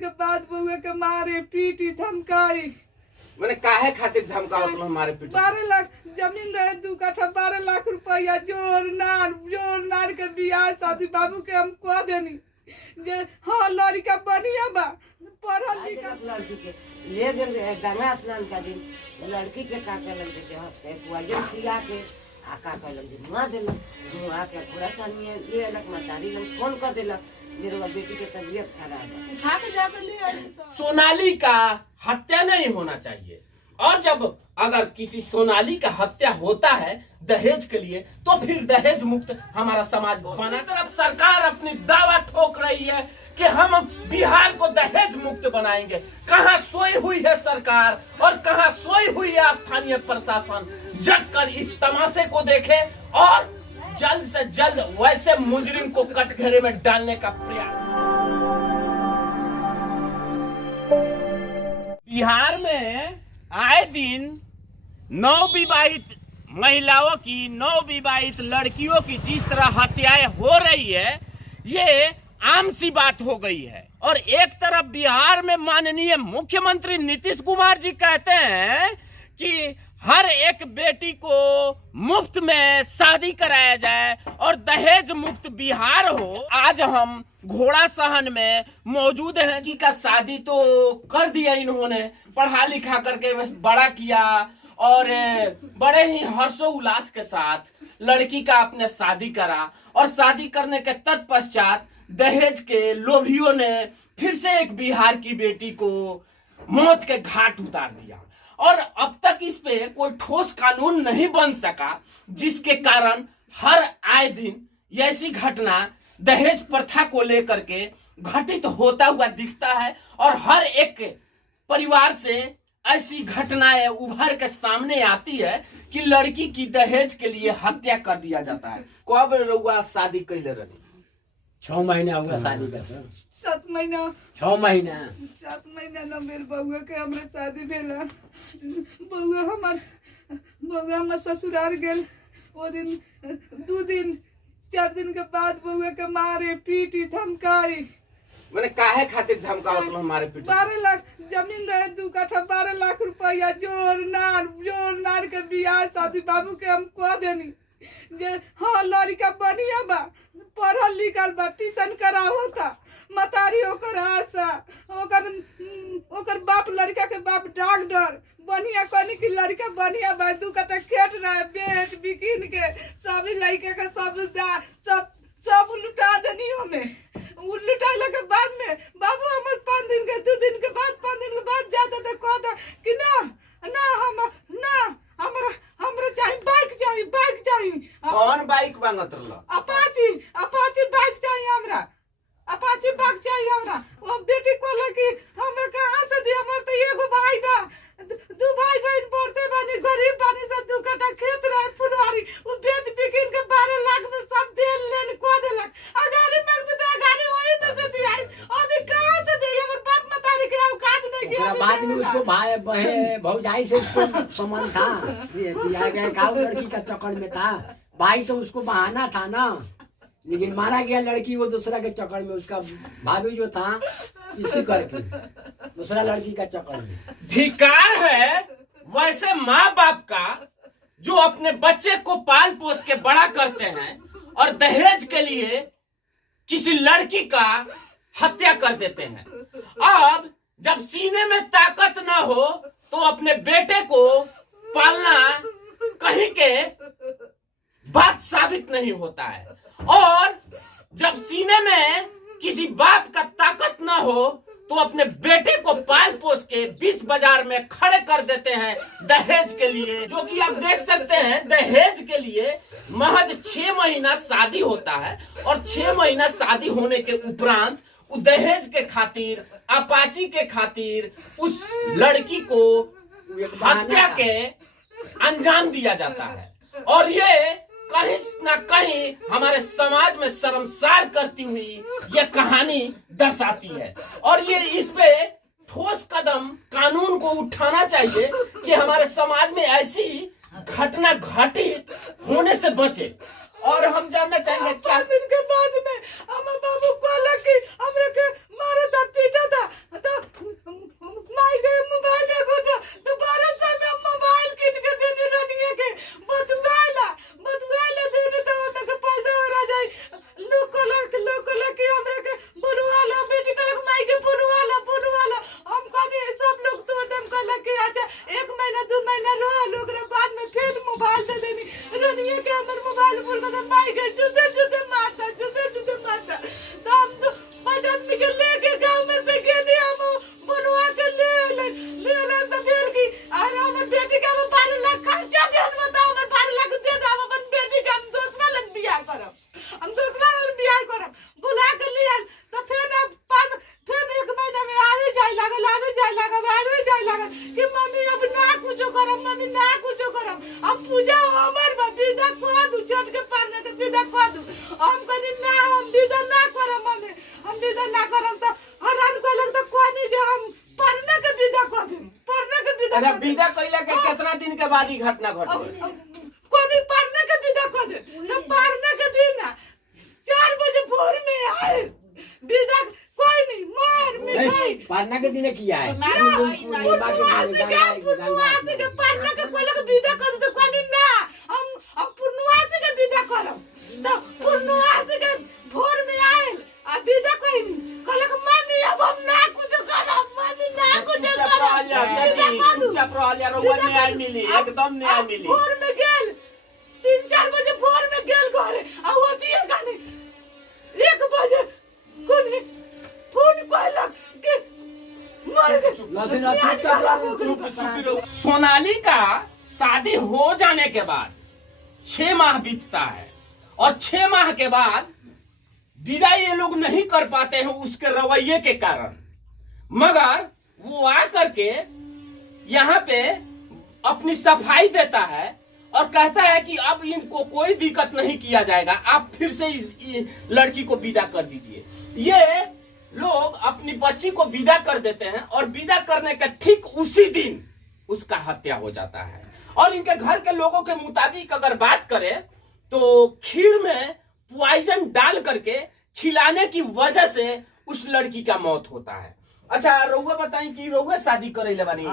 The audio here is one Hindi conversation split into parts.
के बाद बउआ के मारे पीटी धमकाई। मैंने काहे खातिर धमकाओ तुम हमारे पीछे? 12 लाख जमीन रहे 2 कट्ठा 12 लाख रुपया जोर नार के बियाह शादी बाबू के हम कह देनी जे हाँ लड़का बढ़िया बा पढ़ल लिखल। लड़की के ले गए गंगा स्नान का दिन लड़की के का कर लग के हफ्ते पुआजन पिया के आका कर लग मुआ देलक मुआ के पूरा सानिए ये अलग मतारी लोग फोन कर देलक मेरे बेटी के तबीयत खराब है उठा के जाकर ले आई। सोनाली का हत्या नहीं होना चाहिए, और जब अगर किसी सोनाली का हत्या होता है दहेज के लिए तो फिर दहेज मुक्त हमारा समाज बना। तरफ सरकार अपनी दावा ठोक रही है कि हम बिहार को दहेज मुक्त बनाएंगे। कहां सोई हुई है सरकार और कहां सोई हुई है स्थानीय प्रशासन? जग कर इस तमाशे को देखे और जल्द से जल्द वैसे मुजरिम को कटघरे में डालने का प्रयास। बिहार में आए दिन नवविवाहित महिलाओं की, नवविवाहित लड़कियों की जिस तरह हत्याएं हो रही है ये आम सी बात हो गई है। और एक तरफ बिहार में माननीय मुख्यमंत्री नीतीश कुमार जी कहते हैं कि हर एक बेटी को मुफ्त में शादी कराया जाए और दहेज मुक्त बिहार हो। आज हम घोड़ा सहन में मौजूद हैं कि का शादी तो कर दिया इन्होंने, पढ़ा लिखा करके बड़ा किया और बड़े ही हर्षो उल्लास के साथ लड़की का अपने शादी करा और शादी करने के तत्पश्चात दहेज के लोभियों ने फिर से एक बिहार की बेटी को मौत के घाट उतार दिया। और अब तक इस पे कोई ठोस कानून नहीं बन सका, जिसके कारण हर आए दिन ऐसी घटना दहेज प्रथा को लेकर के घटित होता हुआ दिखता है और हर एक परिवार से ऐसी घटनाएं उभर के सामने आती है कि लड़की की दहेज के लिए हत्या कर दिया जाता है। कब रउआ शादी कैले रही? 6 महीना हुआ शादी का। 7 महीना 6 महीना 7 महीना न मेरे बउआ के हमरा शादी भेला। बउआ हमर ससुराल गेल वो दिन 2 दिन 4 दिन के बाद बउआ के मारे पीटी धमकाई। मैंने काहे खातिर धमकाओ तुम हमारे पीछे? 12 लाख जमीन रहे 2 कट्ठा 12 लाख रुपया जोर नार के बियाह शादी बाबू के हम कह देनी जे हाँ लड़का बढ़िया बा पढ़ल लिखल बा ट्यूशन करावता मतारी ओकर आशा ओकर बाप लड़का के बाप डॉक्टर बढ़िया कहनी कि लड़का बढ़िया बा 2 कट्ठा खेत रहे बेच बिकिन के सभी लड़के के सब लुटा देनी हमें। लुटाइला के बाद में बाबू हम 5 दिन के 2 दिन के बाद 5 दिन के बाद जाता तो कहता कि हमरा चाहिए बाइक चाहिए। कौन बाइक मांगत रहला? अपाची बाइक चाहिए हमरा, अपाची बाइक चाहिए हमरा। वो बेटी कहला कि हमरा कहां से दी? हमर तो एगो भाई बा, 2 भाई बहन पढ़ते बानी, गरीब बानी से 2 कट्ठा खेत रहे फुलवारी वो बेच बिकिन के 12 लाख में सब दे लेन को देलक। अगारी मांगते तो अगारी वही में से दिया। अभी कहां से दे? हमर बाप मतारी के औकात नहीं किया। बाद में उसको भाई बहे भौजाई से उसको संबंध था, ये दिया गया गाँव लड़की का चक्कर में था। भाई तो उसको बहाना था ना, लेकिन मारा गया लड़की वो दूसरा के चक्कर में। उसका भाभी जो था इसी करके दूसरा लड़की का चक्कर में। धिक्कार है वैसे माँ बाप का जो अपने बच्चे को पाल पोस के बड़ा करते हैं और दहेज के लिए किसी लड़की का हत्या कर देते हैं। अब जब सीने में ताकत ना हो तो अपने बेटे को पालना कहीं के बात साबित नहीं होता है, और जब सीने में किसी बाप का ताकत ना हो तो अपने बेटे को पाल पोस के बीच बाजार में खड़े कर देते हैं दहेज के लिए। जो कि आप देख सकते हैं दहेज के लिए महज 6 महीना शादी होता है और 6 महीना शादी होने के उपरांत दहेज के खातिर, अपाची के खातिर उस लड़की को हत्या के अंजाम दिया जाता है। और ये कहीं ना कहीं हमारे समाज में शर्मसार करती हुई यह कहानी दर्शाती है, और ये इस पे ठोस कदम कानून को उठाना चाहिए कि हमारे समाज में ऐसी घटना घटित होने से बचे। और हम जानना चाहेंगे क्या 5 दिन के बाद में हमारे बाबू कहला कि हमरे के मारा था पीटा था अच्छा विदा कइला के कितना दिन के बाद ही घटना घटल? कोनी पारने के विदा कर दे तो पारने के दिन 4 बजे भोर में आए विदा कोई नहीं मार मिठाई पारना के दिन किया है पूर्णवासी के पारने के कोई लोग विदा कर दे कोनी ना हम पूर्णवासी के विदा करब तो पूर्णवासी के भोर में आए आ विदा कोई नहीं कहलक मानी अब हम ना कुछ करब मानी ना कुछ करब चुपचाप रह यार रोवा न्याय मिली एकदम न्याय मिली। भोर में गेल 3-4 बजे भोर में गेल घरे आ वो दिए गानी 1 बजे कोनी फोन कहलक कि मर गए चुप रहो। सोनाली का शादी हो जाने के बाद 6 माह बीतता है और 6 माह के बाद विदा ये लोग नहीं कर पाते हैं उसके रवैये के कारण, मगर वो आ करके यहाँ पे अपनी सफाई देता है और कहता है कि अब इनको कोई दिक्कत नहीं किया जाएगा, आप फिर से इस लड़की को विदा कर दीजिए। ये लोग अपनी बच्ची को विदा कर देते हैं और विदा करने के ठीक उसी दिन उसका हत्या हो जाता है। और इनके घर के लोगों के मुताबिक अगर बात करें तो खीर में पॉइजन डाल करके खिलाने की वजह से उस लड़की का मौत होता है। अच्छा रउआ बताई कि रउआ शादी करे ले बानी?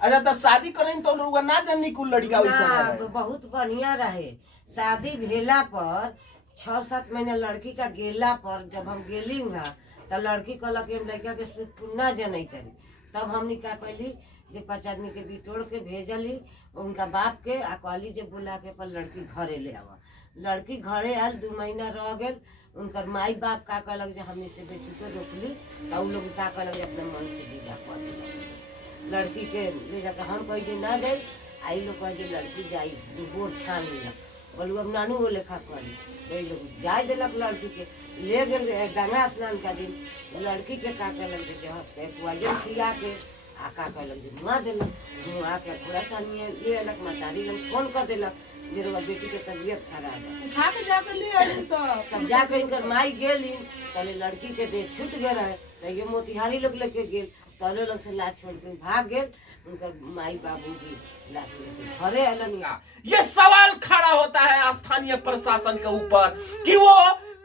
अच्छा तो शादी करें तो रउआ ना जानी कुल लड़का वैसा बहुत बढ़िया रहे। शादी भेला पर 6-7 महीने लड़की का गेला पर जब हम गेली हुआ तो लड़की कहलक लड़का के सुना जन करी, तब हमने क्या कहली जे 5 आदमी के बिटोड़ के भेजली उनका बाप के आ कहली जे बुला के पर लड़की घरे ले आवा। लड़की घरे आयल 2 महीना रह गए। उनकर माई बाप का कहलक जे हमने से बेचुके रोकली तो लोग का कहलक जे अपने मन से विदा कर दिया लड़की के ले जाकर। हम कही जे ना जाए आई लोग कहे लड़की जाई गोर छान लिया बोलू अब नानू वो लेखा करी वही लोग जाए दिलक लड़की के ले गए गंगा स्नान का दिन। लड़की के का कहलक जे खिया के आ का कहलक जे नुआ दिलक, नुआ के थोड़ा सा ले अलग मतारी फोन कर दिलक जे रोवा बेटी के तबीयत खराब है उठा के जाकर ले आई तो तब जाकर इनकर माई गेली तले लड़की के देह छूट गए रहे तो ये मोतिहारी लोग लेके गेल तले लोग से लाश छोड़ के भाग गेल। उनकर माई बाबूजी लाश लेके घरे अलन। ये सवाल खड़ा होता है स्थानीय प्रशासन के ऊपर कि वो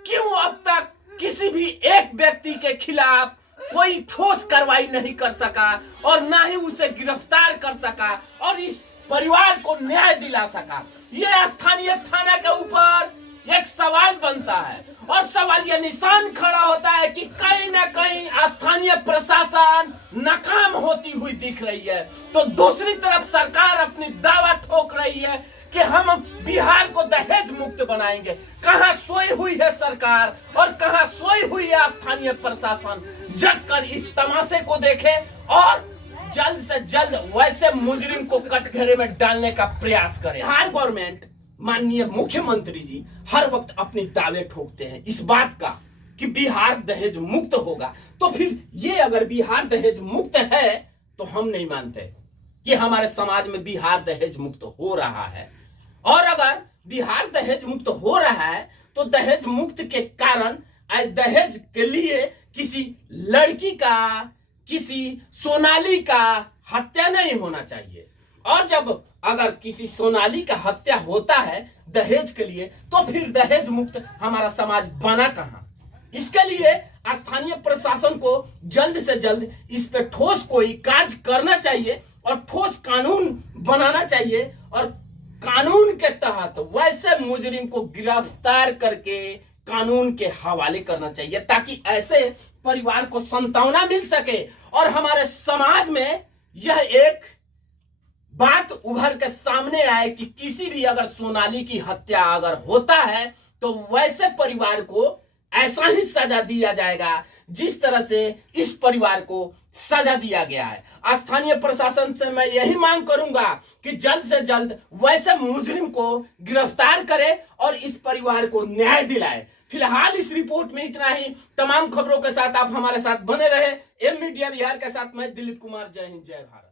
क्यों अब तक किसी भी एक व्यक्ति के खिलाफ कोई ठोस कार्रवाई नहीं कर सका और ना ही उसे गिरफ्तार कर सका और इस परिवार को न्याय दिला सका। ये स्थानीय थाना के ऊपर एक सवाल बनता है और सवाल ये निशान खड़ा होता है कि कहीं ना कहीं स्थानीय प्रशासन नाकाम होती हुई दिख रही है। तो दूसरी तरफ सरकार अपनी दावा ठोक रही है कि हम बिहार को दहेज मुक्त बनाएंगे। कहां सोई हुई है सरकार और कहां सोई हुई है स्थानीय प्रशासन? जग कर इस तमाशे को देखे और जल्द से जल्द वैसे मुजरिम को कटघरे में डालने का प्रयास करें। बिहार गवर्नमेंट माननीय मुख्यमंत्री जी हर वक्त अपने दावे ठोकते हैं इस बात का कि बिहार दहेज मुक्त होगा। तो फिर ये अगर बिहार दहेज मुक्त है तो हम नहीं मानते कि हमारे समाज में बिहार दहेज मुक्त हो रहा है। और अगर बिहार दहेज मुक्त हो रहा है तो दहेज मुक्त के कारण दहेज के लिए किसी लड़की का, किसी सोनाली का हत्या नहीं होना चाहिए। और जब अगर किसी सोनाली का हत्या होता है दहेज के लिए तो फिर दहेज मुक्त हमारा समाज बना कहां? इसके लिए स्थानीय प्रशासन को जल्द से जल्द इस पे ठोस कोई कार्य करना चाहिए और ठोस कानून बनाना चाहिए और कानून के तहत वैसे मुजरिम को गिरफ्तार करके कानून के हवाले करना चाहिए ताकि ऐसे परिवार को सांत्वना मिल सके और हमारे समाज में यह एक बात उभर के सामने आए कि किसी भी अगर सोनाली की हत्या अगर होता है तो वैसे परिवार को ऐसा ही सजा दिया जाएगा जिस तरह से इस परिवार को सजा दिया गया है। स्थानीय प्रशासन से मैं यही मांग करूंगा कि जल्द से जल्द वैसे मुजरिम को गिरफ्तार करे और इस परिवार को न्याय दिलाए। फिलहाल इस रिपोर्ट में इतना ही। तमाम खबरों के साथ आप हमारे साथ बने रहे। एम मीडिया बिहार के साथ मैं दिलीप कुमार। जय हिंद, जय भारत।